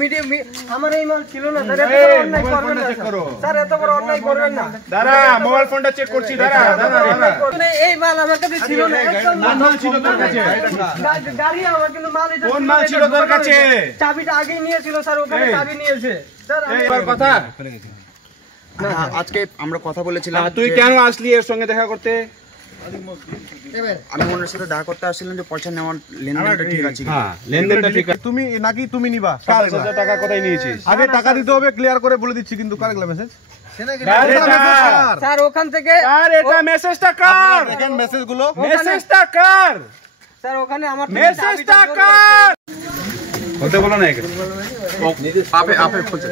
Media আমার এই মাল ছিল না স্যার, এত বড় অন্যায় করবেন না স্যার, এত বড় অন্যায় করবেন না। দাঁড়া, মোবাইল ফোনটা চেক করছি, দাঁড়া। এই মাল আমার কাছে ছিল না, একদম মাল ছিল তোর কাছে? গাড়ি আমার, কিন্তু মাল এটা কোন মাল ছিল তোর কাছে? চাবিটা আগেই নিয়েছিল স্যার, ওখানে চাবি নিয়েছে স্যার। এইবার কথা না, আজকে আমরা কথা বলেছিলাম। তুই কেন আসলি এর সঙ্গে দেখা করতে? আমি ওনার সাথে দেখা করতে আসছিলাম যে পয়সা নেওয়ার লেনদেনটা ঠিক আছে। হ্যাঁ, লেনদেনটা ঠিক আছে। তুমি নাকি তুমি নিবা? 50,000 টাকা কোথায় নিয়েছিস? আগে টাকা দিতে হবে, ক্লিয়ার করে বলে দিচ্ছি, কিন্তু কার গেল মেসেজ? স্যার ওখান থেকে আর এটা মেসেজটা কার? দেখেন মেসেজ গুলো, মেসেজটা কার? স্যার ওখানে আমার মেসেজটা কার? বলতে বলো না একে। আপে আপে খুলছে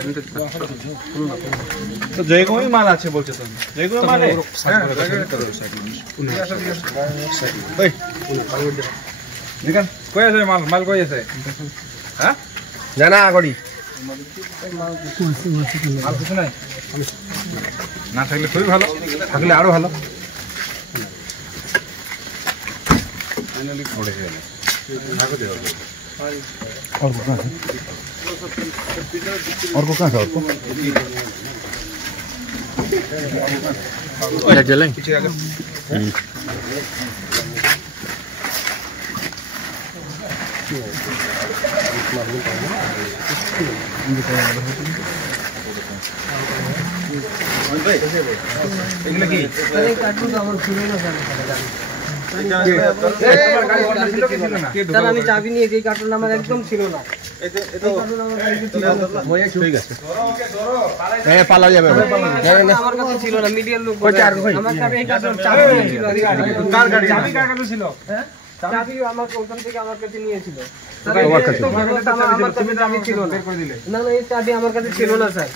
তো যেগুলোই মাল আছে বলছে তো, যেগুলো মাল নিকাল কই আছে মাল? মাল কই আছে? হ্যাঁ জানা আগড়ি মাল কিছু নাই, না থাকলে খুবই ভালো, থাকলে আরো ভালো। ফাইনালি পড়ে গেল आगे दे और को कहां है? और को कहां है? इधर चलें पीछे आगे। এগুলো কি? এই কার্টুন আমার ছিল না স্যার, স্যার আমি চাবি নিয়েছি, এই কার্টুন আমার একদম ছিল না। পালা যাবে, আমার কাছে ছিল না, মিডিয়ার লোক আমার কাছে এই কার্টুন চাবি ছিল। কার গাড়ি? চাবি কার কাছে ছিল? হ্যাঁ, চাবি আমার ওখান থেকে আমার কাছে নিয়েছিল। আমার কাছে চাবি ছিল না। না না, এই চাবি আমার কাছে ছিল না স্যার।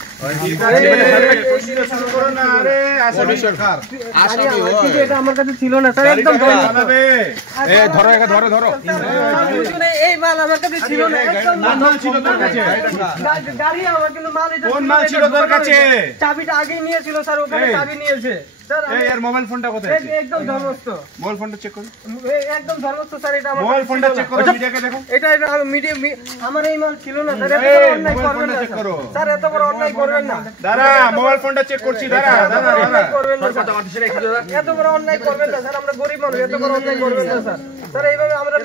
এটা আমার কাছে ছিল না স্যার, একদম ধরো একে, ধরো ধরো। এই মাল আমার কাছে ছিল না, একদম মাল ছিল তোর কাছে? গাড়ি আমার, কিন্তু মাল এটা কোন মাল ছিল তোর কাছে? চাবিটা আগেই নিয়েছিল স্যার, ওখানে চাবি নিয়েছে স্যার। এই আর মোবাইল ফোনটা কোথায় আছে? একদম ধর্মস্থ। মোবাইল ফোনটা চেক করো, একদম ধর্মস্থ স্যার, এটা আমার মোবাইল ফোনটা চেক করো, মিডিয়াকে দেখো। এটা মিডিয়া আমার এই মাল ছিল না স্যার, এত বড় অন্যায় করবেন না স্যার, এত বড় অন্যায় করবেন না। দাঁড়া, মোবাইল ফোনটা চেক করছি, দাঁড়া। করবেন না স্যার, এত বড় অন্যায় করবেন না স্যার, আমরা গরিব মানুষ, এত বড় অন্যায় করবেন না স্যার। স্যার এইভাবে আমরা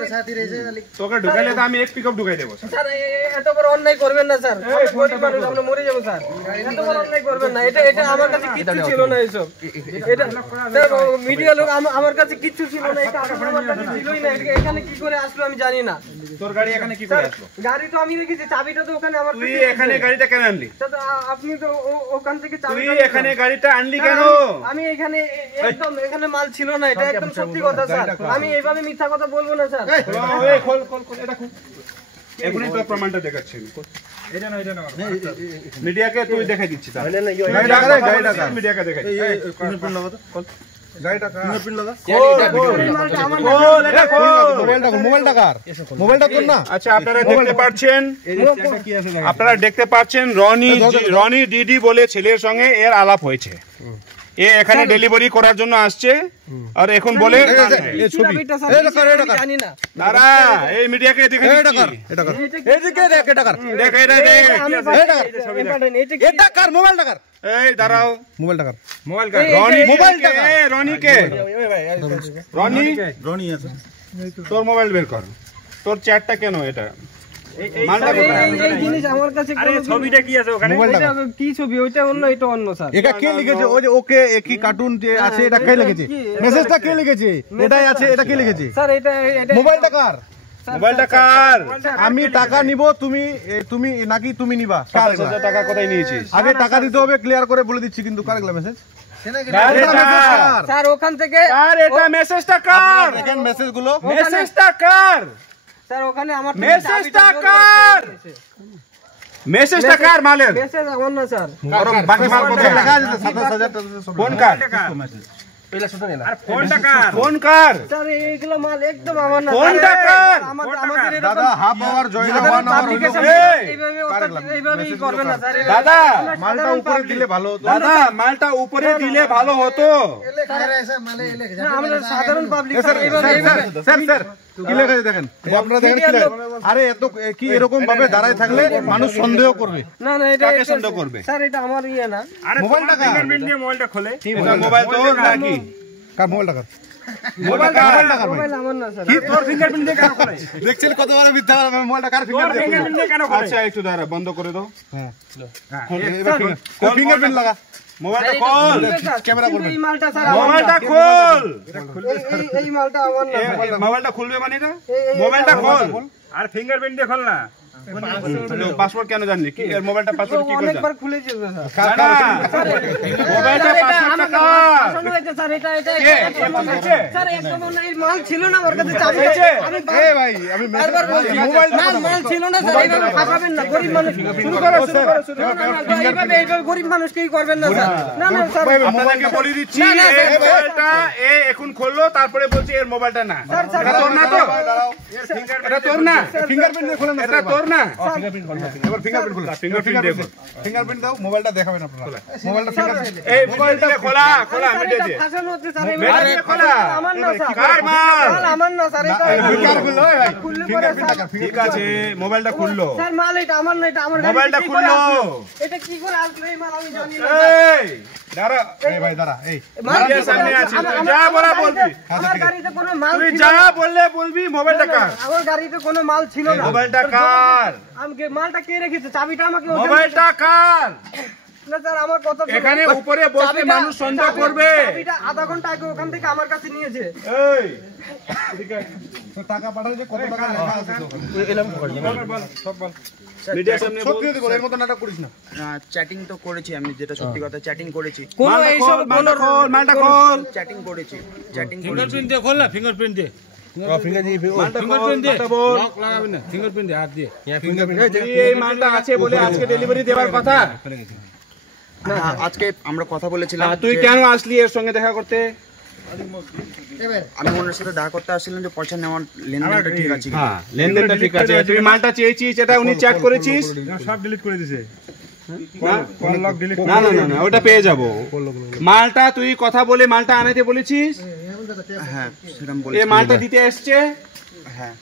তোকে ঢুকাইলে তো আমি এক পিকআপ ঢুকাই দেবো। স্যার এত বড় অন্যায় করবেন না স্যার, আমরা গরিব মানুষ, আমরা মরে যাবো স্যার, এত বড় অন্যায় করবেন না। এটা এটা আমার কাছে কিচ্ছু ছিল না, এসব এটা স্যার মিডিয়া লোক আমার কাছে কিচ্ছু ছিল না, এটা আমার কাছে ছিলই না। এখানে কি করে আসলো আমি জানি না। তোর গাড়ি এখানে কি করে আসলো? গাড়ি তো আমি রেখেছি, চাবিটা তো ওখানে আমার। তুই এখানে গাড়িটা কেন আনলি? আপনি তো ওখান থেকে তুই এখানে গাড়িটা আনলি কেন? আমি এখানে একদম এখানে মাল ছিল না, এটা একদম সত্যি কথা স্যার, আমি এইভাবে মিথ্যা কথা বলবো না স্যার। এই খোল খোল খোল, এটা খোল, এখনই তোর প্রমাণটা দেখাচ্ছি। এটা না, এটা না, মিডিয়াকে তুই দেখাই দিচ্ছি। গাড়িটা মিডিয়াকে দেখাই আচ্ছা, আপনারা দেখতে পাচ্ছেন রনি ডিডি বলে ছেলের সঙ্গে এর আলাপ হয়েছে। এ এখানে ডেলিভারি করার জন্য আসছে, আর এখন বলে জানি না। দাঁড়া, এই মিডিয়াকে দেখে এই দাঁড়াও, তোর মোবাইল বের কর, তোর চ্যাটটা কেন? এটা ছবিটা কি আছে ওখানে? কি ছবি? ওইটা অন্য, এটা অন্য স্যার। এটা কে লিখেছে? ওই যে ওকে একই কার্টুন যে আছে, এটা কে লিখেছে? মেসেজটা কে লিখেছে? এটাই আছে, এটা কে লিখেছে? স্যার এটা মোবাইলটা কার? মোবাইলটা কার? আমি টাকা নিব, তুমি তুমি নাকি তুমি নিবা? 50,000 টাকা কোথায় নিয়েছিস? আগে টাকা দিতে হবে, ক্লিয়ার করে বলে দিচ্ছি, কিন্তু কার গেল মেসেজ? স্যার ওখান থেকে এটা মেসেজটা কার? দেখেন মেসেজ গুলো, মেসেজটা কার? স্যার ওখানে আমার মেসেজটা কার? মেসেজটা কার মালের? মেসেজ আমার না স্যার, বাকি মাল কোথায় লেখা আছে? 27,000 টাকা। ফোন কার? ফোন কার? স্যার এইগুলো মাল একদম আমার না। ফোনটা কার? আমাদের দাদা হাফ আওয়ার জয়েন হওয়ার এইভাবেই করবেন না স্যার। দাদা মালটা উপরে দিলে ভালো হতো। দাদা মালটা উপরে দিলে ভালো হতো। আমরা সাধারণ পাবলিক স্যার কি লেখা আছে দেখেন, আপনারা দেখেন কি লেখা আছে। আরে এত কি এরকম ভাবে দাঁড়ায় থাকলে মানুষ সন্দেহ করবে। না না এটা কাকে সন্দেহ করবে? স্যার এটা আমার ইয়ে না। মোবাইলটা কার? ফিঙ্গারপ্রিন্ট দিয়ে মোবাইলটা খোলে। মোবাইল তোর নাকি? কার মোবাইলটা কার? মোবাইলটা কার? মোবাইল আমার না স্যার। কি তোর ফিঙ্গারপ্রিন্ট দিয়ে কেন খোলে? দেখছেন কত বড় মিথ্যা কথা, মোবাইলটা কার তোর ফিঙ্গারপ্রিন্ট? ফিঙ্গারপ্রিন্ট দিয়ে কেন খোলে? আচ্ছা একটু দাঁড়া, বন্ধ করে দাও। হ্যাঁ খোল, ফিঙ্গারপ্রিন্ট লাগা, মোবাইলটা খোল, ক্যামেরা কিন্তু করবেন। এই মালটা স্যার আমার না। মোবাইলটা খোল। এই মালটা আমার না স্যার। মোবাইলটা খুলবে মানে এটা? মোবাইলটা খোল। আর ফিঙ্গারপ্রিন্ট দিয়ে খোল না। পাসওয়ার্ড কেন জানলি? কি এর মোবাইলটা পাসওয়ার্ড কি করে? অনেকবার খুলেছে স্যার। না মোবাইলটা পাসওয়ার্ডটা কার? আসলে হয়েছে স্যার এটা কে? স্যার একদম না, এই মাল ছিল না আমার কাছে, চাবি আমি এই ভাই আমি বারবার বলছি মোবাইল না, মাল ছিল না স্যার, এইভাবে ফাঁসাবেন না গরিব মানুষ। শুরু করো এইভাবে গরিব মানুষ কি করবেন না স্যার। না না স্যার আপনাদেরকে বলে দিচ্ছি, না, না, এই স্যার, মোবাইলটা এ এখন খুললো, তারপরে বলছি এর মোবাইলটা না। এটা তোর না তো? এটা তোর না? ফিঙ্গারপ্রিন্ট দিয়ে খোলেন না এটা তোর না? এবার ফিঙ্গারপ্রিন্ট খোলা, ফিঙ্গারপ্রিন্ট দাও, মোবাইলটা দেখাবেন আপনারা। মোবাইলটা ফিঙ্গারপ্রিন্ট এই মোবাইলটা খোলা, খোলা আমি স্যার, দিয়েছি। এটা ফাঁসানো হচ্ছে স্যার, এই বেরিয়ে মাল খোলা। আমার না স্যার, কার মাল? মাল আমার না স্যার, এটা ফিঙ্গার খুললো ভাই, খুললে পরে ফিঙ্গারপ্রিন্ট স্যার- টাকা ঠিক আছে, মোবাইলটা খুললো। স্যার মাল এটা আমার না, এটা আমার গাড়িতে মোবাইলটা কি করে খুললো। আসলো? এটা কি করে আসলো এই মাল আমি জানি না। এই দাঁড়া, এই ভাই দাঁড়া, এই মাল মিডিয়ার কি করে সামনে আসলো? আছিস, আমার- তুই আমার- যা আমার বলা গাড়িতে- বলবি। আমার গাড়িতে কোনো মাল তুই ছিল যা না। বললে বলবি, মোবাইলটা কার? আমার গাড়িতে কোনো মাল ছিল না। মোবাইলটা কার? আমাকে মালটা কে রেখেছে? চাবিটা আমাকে ওখানে- মোবাইলটা কার? না স্যার আমার কথা শুনুন। এখানে উপরে বসলে চাবিটা- মানুষ সন্দেহ করবে। চাবিটা আধা ঘন্টা আগে ওখান থেকে আমার কাছে নিয়েছে। এই তো টাকা পাঠালে যে কত টাকা লেখা আছে তো মিডিয়ার সামনে বল। সত্যি যদি বল, এর মতো নাটক করিস না। চ্যাটিং তো করেছি আমি, যেটা সত্যি কথা, চ্যাটিং করেছি। কোনো মালটা এইসব খোল, মালটা খোল, মালটা খোল। চ্যাটিং করেছি, চ্যাটিং করেছি। ফিঙ্গারপ্রিন্ট দিয়ে খোল না, ফিঙ্গারপ্রিন্ট দিয়ে মালটা খোল, মালটা বল। লক লাগাবেন না, ফিঙ্গারপ্রিন্ট দিয়ে হাত দিয়ে। তুই এই মালটা আছে বলে আজকে ডেলিভারি দেওয়ার কথা। আজকে আমরা কথা বলেছিলাম, তুই কেন আসলি এর সঙ্গে দেখা করতে? আমি ওনার সাথে দেখা করতে আসছিলাম যে পয়সা নেওয়ার লেনদেনটা ঠিক আছে কিনা। হ্যাঁ, লেনদেনটা ঠিক আছে। তুই মালটা চেয়েছিস, এটা উনি চেক করেছিস? সব ডিলিট করে দিয়েছে। না না না না, ওটা পেয়ে যাবো। মালটা তুই কথা বলে মালটা আনাইতে বলেছিস? হ্যাঁ সেরকম এই বলেছি। মালটা দিতে এসছে? হ্যাঁ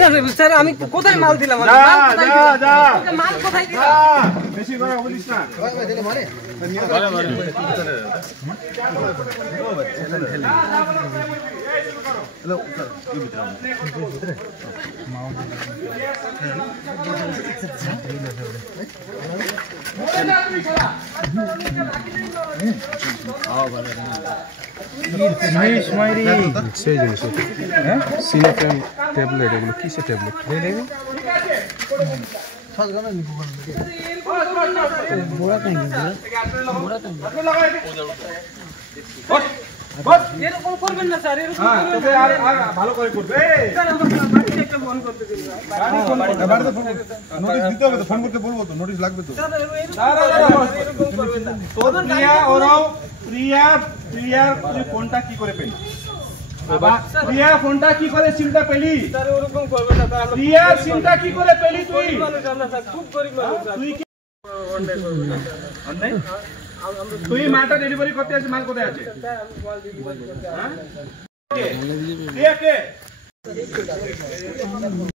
না স্যার আমি কোথায় মাল দিলাম? আমি যা, মাল কোথায় যা, দিলাম? যা। ওকে মাল কোথায় দিলাম? বেশি করে বলিস না। এরকম করবেন না স্যার, এরকম হ্যাঁ, করবেন তোকে না। আর ভালো করে করবে। স্যার, আমার বাড়িতে একটা ফোন করতে দিন। বাড়িতে ফোন নোটিশ দিতে হবে তো, ফোন করতে বলবো তো, নোটিশ লাগবে তো। স্যার, এরকম করবেন না। তোর প্রিয়া ওরাও প্রিয়ার তুই ফোনটা কি করে পেলি? প্রিয়া ফোনটা কি করে সিমটা পেলি? স্যার, ওরকম করবেন না স্যার, আমরা প্রিয়ার সিমটা কি করে পেলি তুই? গরিব মানুষ আমরা স্যার, খুব গরিব মানুষ স্যার। তুই কি অন্যায় করবেন না। অন্যায়? তুই মালটা ডেলিভারি করতে আছে, মাল কোথায় আছে? স্যার, আমি মাল দিতে পারবো না। হ্যাঁ? কে? প্রিয়া কে?